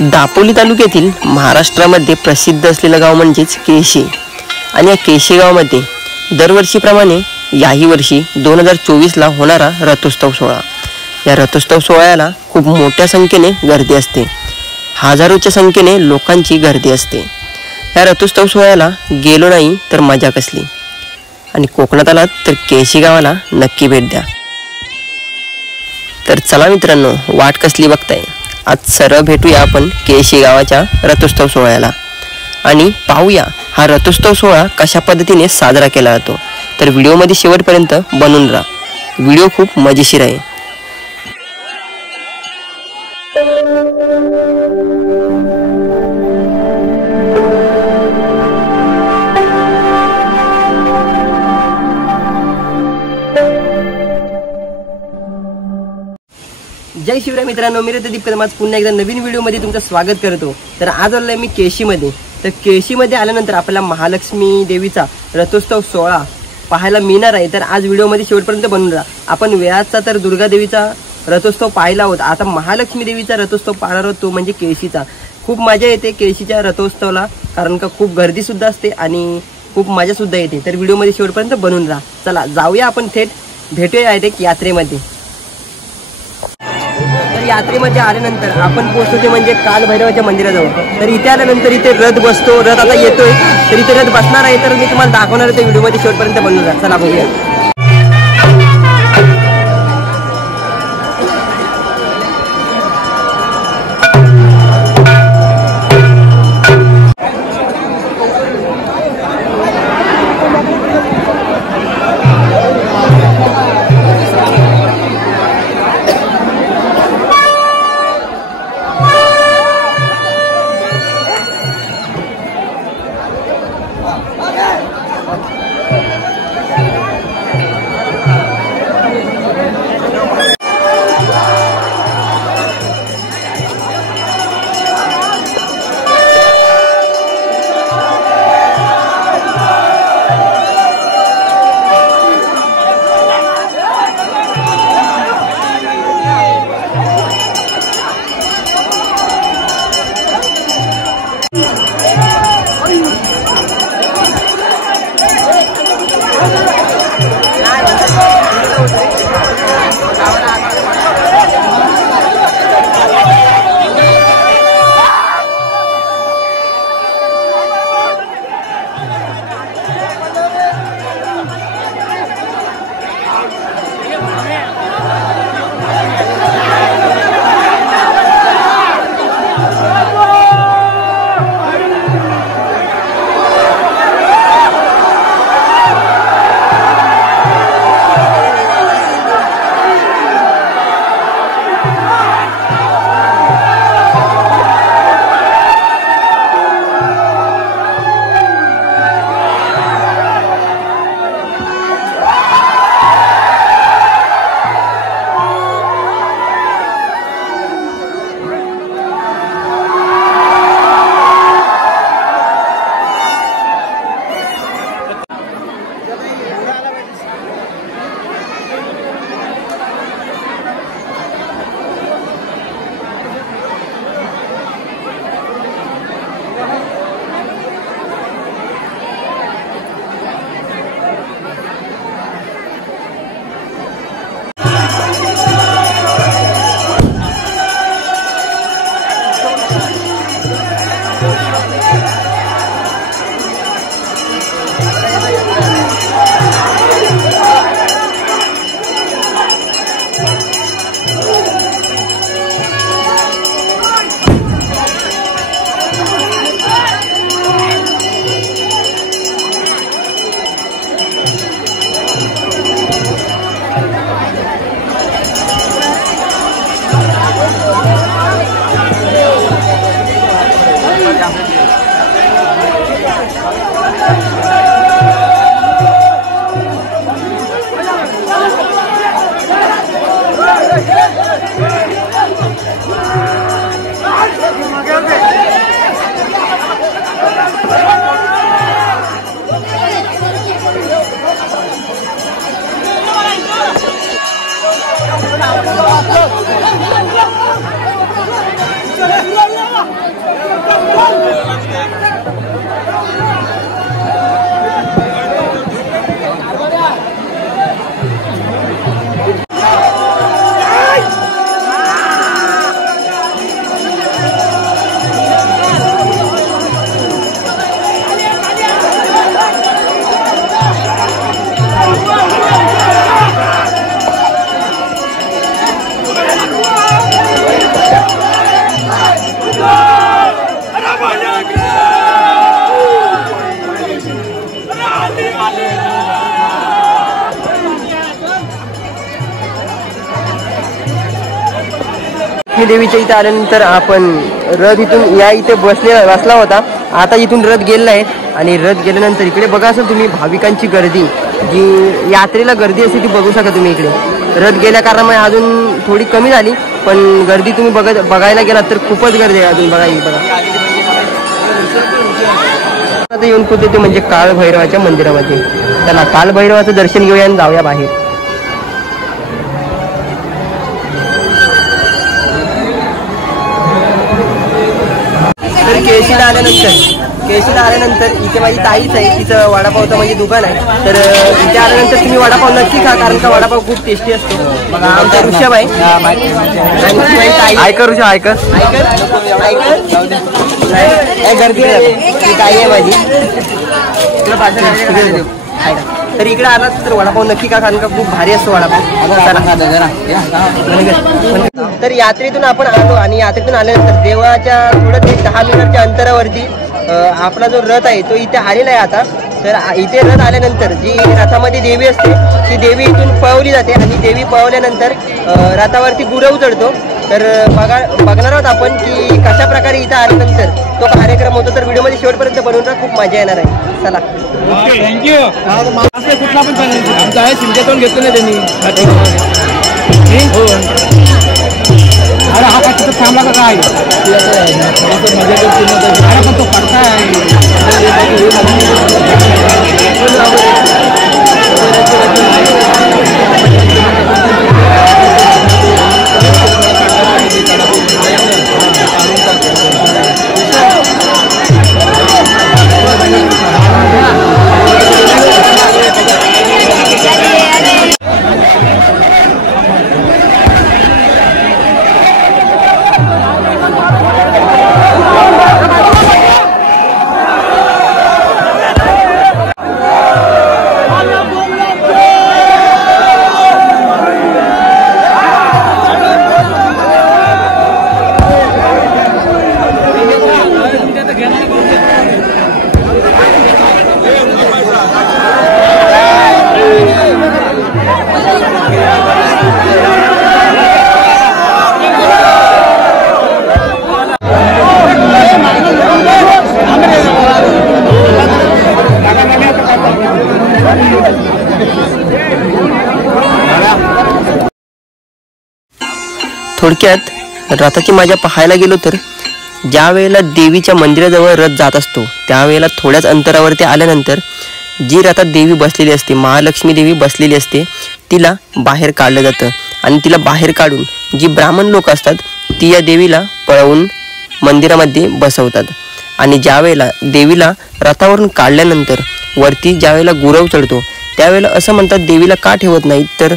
दापोली तालुक्यातील महाराष्ट्रामध्ये प्रसिद्ध असलेलं गाव म्हणजेच केशी आणि या केशी गावामध्ये दरवर्षीप्रमाणे याही वर्षी 2024ला होणारा रथोत्सव सोहळा. या रथोत्सव सोहळ्याला खूप मोठ्या संख्येने गर्दी असते. हजारोच्या संख्येने लोकांची गर्दी असते. या रथोत्सव सोहळ्याला गेलो नाही तर मजा कसली. आणि कोकणात आलात तर केशी गावाला नक्की भेट द्या. तर चला मित्रांनो, वाट कसली बघताय, आज सरळ भेटूया आपण केशी गावाच्या रथोत्सव सोहळ्याला आणि पाहूया हा रथोत्सव सोहळा कशा पद्धतीने साजरा केला जातो. तर व्हिडिओमध्ये शेवटपर्यंत बनून राहा. व्हिडिओ खूप मजेशीर आहे. जय शिवराय मित्रांनो, मी रतदीप कदम आज पुन्हा एकदा नवीन व्हिडिओमध्ये तुमचं स्वागत करतो. तर आज आलोय मी केशीमध्ये. तर केशीमध्ये आल्यानंतर आपल्याला महालक्ष्मी देवीचा रथोत्सव सोहळा पाहायला मिळणार आहे. तर आज व्हिडिओमध्ये शेवटपर्यंत बनून राहा. आपण वेळाचा तर दुर्गा देवीचा रथोत्सव पाहिला होता, आता महालक्ष्मी देवीचा रथोत्सव पाहणार आहोत, तो म्हणजे केशीचा. खूप मजा येते केशीच्या रथोत्सवाला, कारण का खूप गर्दी सुद्धा असते आणि खूप मजा सुद्धा येते. तर व्हिडिओमध्ये शेवटपर्यंत बनून राहा. चला जाऊया आपण थेट भेटूया एक यात्रेमध्ये. तर यात्रेमध्ये आल्यानंतर आपण पोहोचतो ते म्हणजे कालभैरवाच्या मंदिराजवळ. तर इथे आल्यानंतर इथे रथ बसतो, रथ आता येतोय, तर इथे रथ बसणार आहे. तर मी तुम्हाला दाखवणार आहे ते व्हिडिओमध्ये शेवटपर्यंत बनवून जा. चला बघूया. देवीच्या इथे आल्यानंतर आपण रथ इथून या इथे बसला होता. आता इथून रथ गेलेला आहे आणि रथ गेल्यानंतर इकडे बघा असेल तुम्ही भाविकांची गर्दी, जी यात्रेला गर्दी असते ती बघू शकता तुम्ही. इकडे रथ गेल्या कारणामुळे अजून थोडी कमी झाली, पण गर्दी तुम्ही बघायला गेलात तर खूपच गर्दी आहे अजून. बघा आता येऊन कुठे ते म्हणजे काळभैरवाच्या मंदिरामध्ये. चला काळभैरवाचं दर्शन घेऊया आणि जाऊया बाहेर. केळशीला आल्यानंतर इथे माझी ताईच आहे, तिचं वडापावचं म्हणजे दुकान आहे. तर इथे आल्यानंतर तुम्ही वडापाव नक्की खा, कारण का वडापाव खूप टेस्टी असतो. बघा आमचा ऋषभ आहे गर्दी ताई आहे माझी. तर इकडे आला तर वडापाव नक्की खा, कारण का खूप भारी असतो वडापाव. तर यात्रेतून आपण आलो आणि यात्रेतून आल्यानंतर देवाच्या थोडं ते 10 मीटरच्या अंतरावरती आपला जो रथ आहे तो इथे आलेला आहे आता. तर इथे रथ आल्यानंतर जी रथामध्ये देवी असते ती देवी इथून पळवली जाते आणि देवी पळवल्यानंतर रथावरती गुरव चढतो. तर बघणार आहोत आपण की कशा प्रकारे इथं आल्यानंतर तो कार्यक्रम होतो. तर व्हिडिओमध्ये शेवटपर्यंत बनवून राहा, खूप मजा येणार आहे. चला थँक्यू. कुठला पण आमचा आहे चिंतेतून घेतो ना त्यांनी. अरे हा का तिथं थांबला का काय अरे पण तो पडताय. थोडक्यात रथाची मजा पाहायला गेलो तर ज्या वेळेला देवीच्या मंदिराजवळ रथ जात असतो त्यावेळेला थोड्याच अंतरावरती आल्यानंतर जी रथात देवी बसलेली असते, महालक्ष्मी देवी बसलेली असते, तिला बाहेर काढलं जातं आणि तिला बाहेर काढून जी ब्राह्मण लोक असतात ती या देवीला पळवून मंदिरामध्ये बसवतात. आणि ज्या वेळेला देवीला रथावरून काढल्यानंतर वरती ज्या वेळेला गुरव चढतो त्यावेळेला असं म्हणतात देवीला का ठेवत नाहीत, तर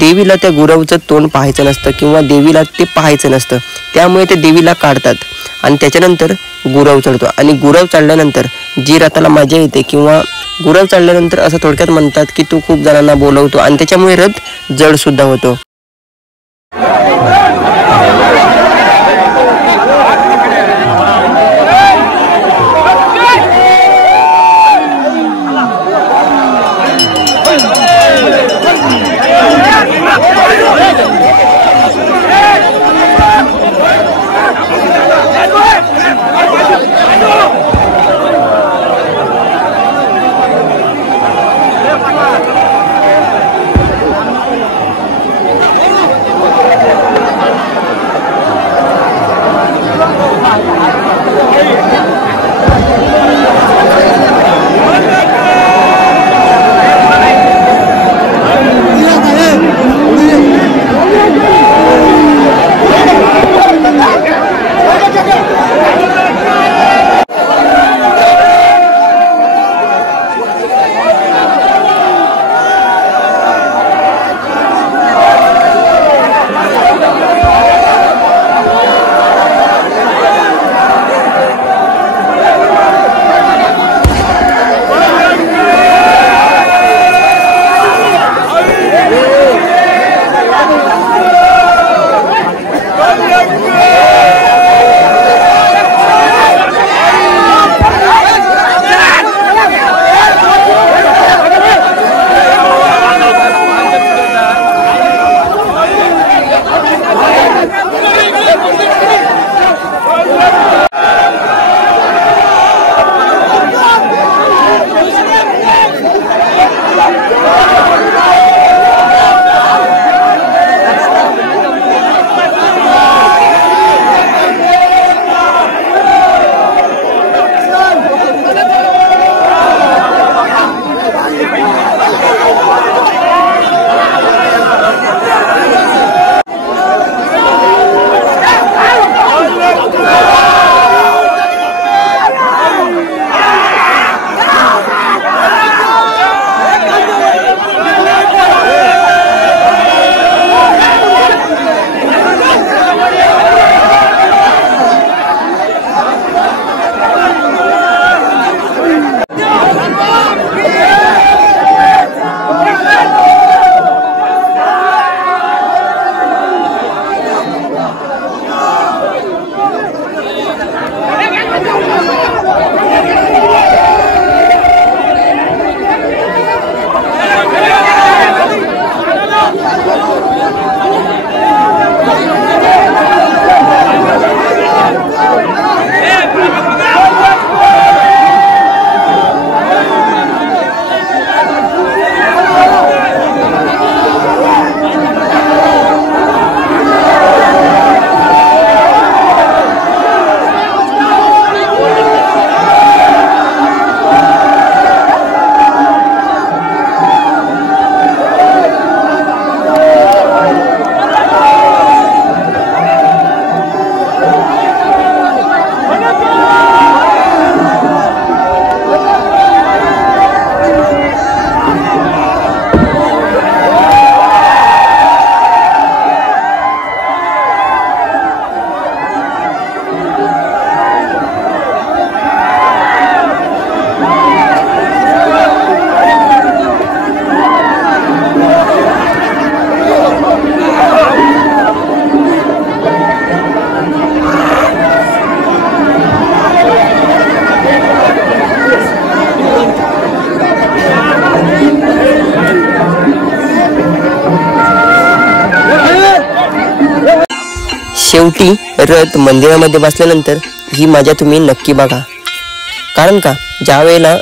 देवीला त्या गुरवचं तोंड पाहायचं नसतं किंवा देवीला ते पाहायचं नसतं, त्यामुळे ते देवीला काढतात आणि त्याच्यानंतर गुरव चढतो. आणि गुरव चढल्यानंतर जी रथाला मजा येते किंवा गुरव चढल्यानंतर असं थोडक्यात म्हणतात की तो खूप जणांना बोलवतो आणि त्याच्यामुळे रथ जड सुद्धा होतो. शेवटी रथ मंदिरामध्ये बसल्यानंतर ही मजा तुम्ही नक्की बघा. कारण का ज्या वेळेला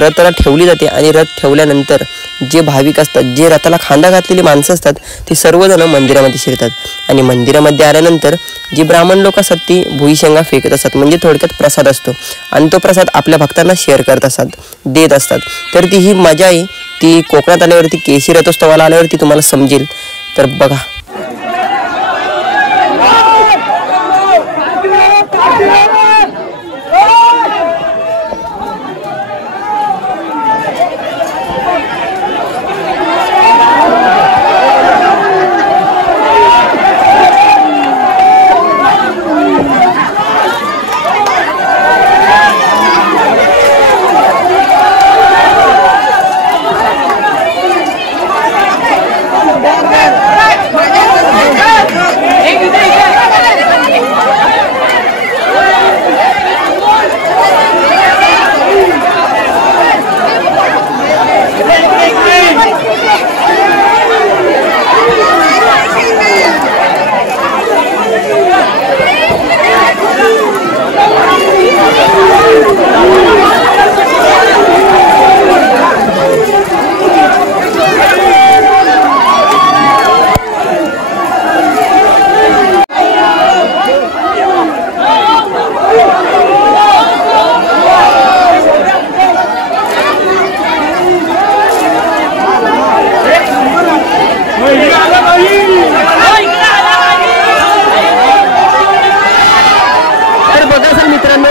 रथाला ठेवली जाते आणि रथ ठेवल्यानंतर जे भाविक असतात, जे रथाला खांदा घातलेली माणसं असतात, ती सर्वजण मंदिरामध्ये शिरतात आणि मंदिरामध्ये आल्यानंतर जे ब्राह्मण लोक असतात ती भुईशेंगा फेकत असतात. म्हणजे थोडक्यात प्रसाद असतो आणि तो प्रसाद आपल्या भक्तांना शेअर करत असतात, देत असतात. तर ती ही मजा आहे ती कोकणात आल्यावरती, केशी रथोत्सवाला आल्यावरती तुम्हाला समजेल. तर बघा.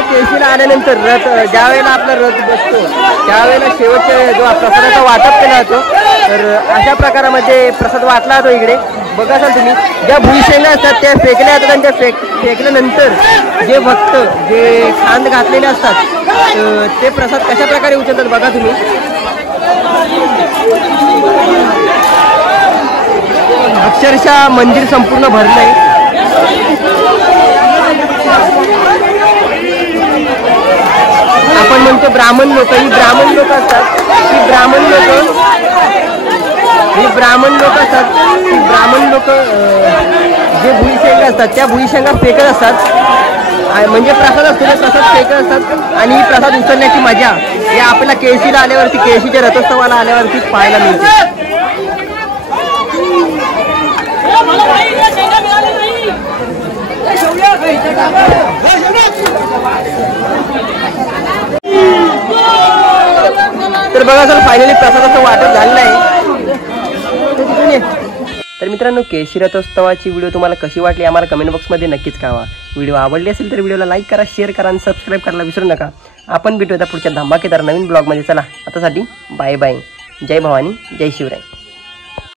केशीला आल्यानंतर रथ ज्या वेळेला आपला रथ बसतो त्यावेळेला शेवटचा जो प्रसादाचा वाटप केला जातो. तर अशा प्रकारामध्ये प्रसाद वाटला जातो. इकडे बघा असाल तुम्ही, ज्या भुईशेंगा असतात त्या फेकल्या जातात आणि त्या फेकल्यानंतर जे भक्त जे खांद घातलेले असतात ते प्रसाद कशा प्रकारे उचलतात बघा तुम्ही. अक्षरशः मंदिर संपूर्ण भरलंय. आपण म्हणतो ब्राह्मण लोक, ही ब्राह्मण लोक असतात, ही ब्राह्मण लोक जे भुईशेंगा असतात त्या भुईशेंगा फेकत असतात. म्हणजे प्रसाद असतो ते प्रसाद फेकत असतात आणि ही प्रसाद उचलण्याची मजा हे आपल्याला केशीला आल्यावरती, केशीच्या रथोत्सवाला आल्यावरती पाहायला मिळते. तर बघा सर, फायनली प्रसादाचं वाटप झालेलं आहे. तर मित्रांनो, केशी रथोत्सवाची व्हिडिओ तुम्हाला कशी वाटली आम्हाला कमेंट बॉक्समध्ये नक्कीच कळवा. व्हिडिओ आवडली असेल तर व्हिडिओला लाईक करा, शेअर करा आणि सबस्क्राईब करायला विसरू नका. आपण भेटूया पुढच्या धमाकेदार नवीन ब्लॉगमध्ये. चला आतासाठी बाय बाय. जय भवानी, जय शिवराय.